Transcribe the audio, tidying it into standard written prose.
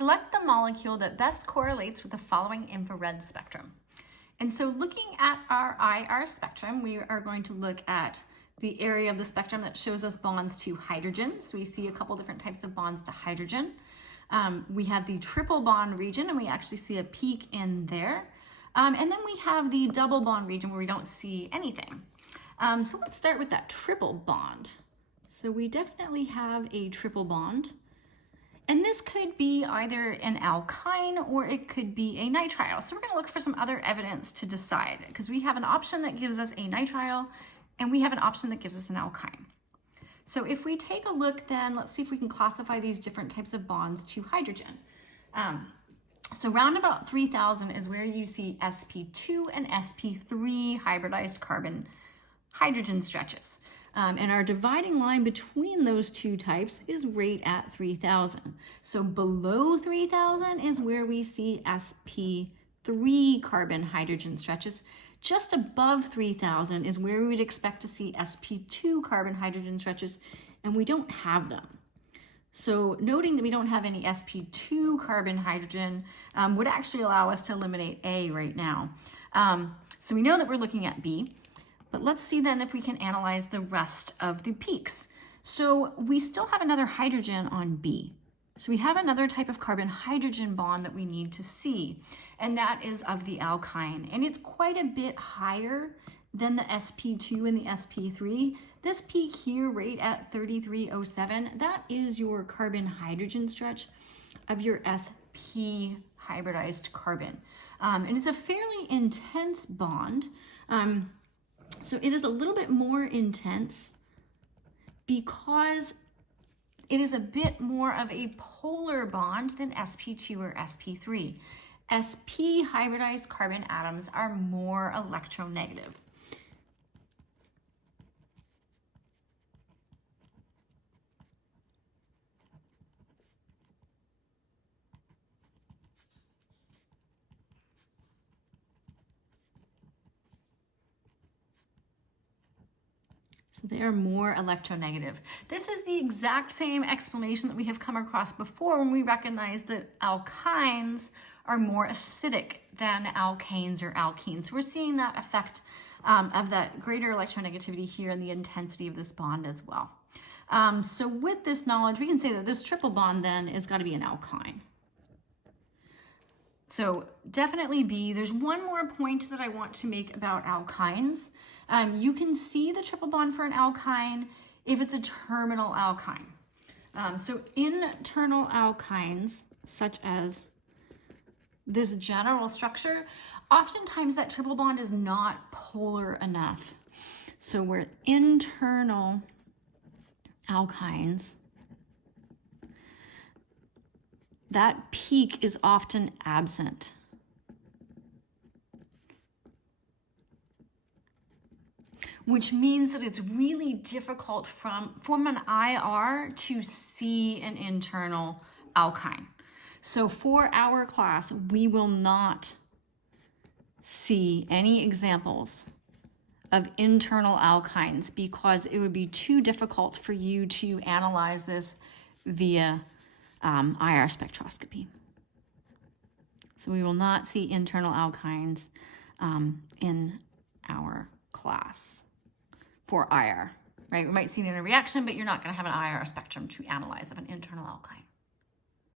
Select the molecule that best correlates with the following infrared spectrum. And so looking at our IR spectrum, we are going to look at the area of the spectrum that shows us bonds to hydrogen. So we see a couple different types of bonds to hydrogen. We have the triple bond region, and we actually see a peak in there. And then we have the double bond region where we don't see anything. So let's start with that triple bond. So we definitely have a triple bond. And this could be either an alkyne or it could be a nitrile. So we're going to look for some other evidence to decide, because we have an option that gives us a nitrile and we have an option that gives us an alkyne. So if we take a look then, let's see if we can classify these different types of bonds to hydrogen. So round about 3000 is where you see sp2 and sp3 hybridized carbon hydrogen stretches. And our dividing line between those two types is right at 3000. So below 3000 is where we see sp3 carbon hydrogen stretches. Just above 3000 is where we would expect to see sp2 carbon hydrogen stretches, and we don't have them. So noting that we don't have any sp2 carbon hydrogen would actually allow us to eliminate A right now. So we know that we're looking at B. But let's see then if we can analyze the rest of the peaks. So we still have another hydrogen on B. So we have another type of carbon-hydrogen bond that we need to see, and that is of the alkyne. And it's quite a bit higher than the sp2 and the sp3. This peak here right at 3307, that is your carbon-hydrogen stretch of your sp hybridized carbon. And it's a fairly intense bond. So it is a little bit more intense because it is a bit more of a polar bond than sp2 or sp3. Sp hybridized carbon atoms are more electronegative. So they are more electronegative. This is the exact same explanation that we have come across before when we recognize that alkynes are more acidic than alkanes or alkenes. So we're seeing that effect of that greater electronegativity here and the intensity of this bond as well. So with this knowledge, we can say that this triple bond then is got to be an alkyne. So definitely B. There's one more point that I want to make about alkynes. You can see the triple bond for an alkyne if it's a terminal alkyne. So internal alkynes, such as this general structure, oftentimes that triple bond is not polar enough. So where internal alkynes, that peak is often absent. Which means that it's really difficult from an IR to see an internal alkyne. So for our class, we will not see any examples of internal alkynes because it would be too difficult for you to analyze this via IR spectroscopy. So we will not see internal alkynes in our class for IR, right? We might see it in a reaction, but you're not going to have an IR spectrum to analyze of an internal alkyne.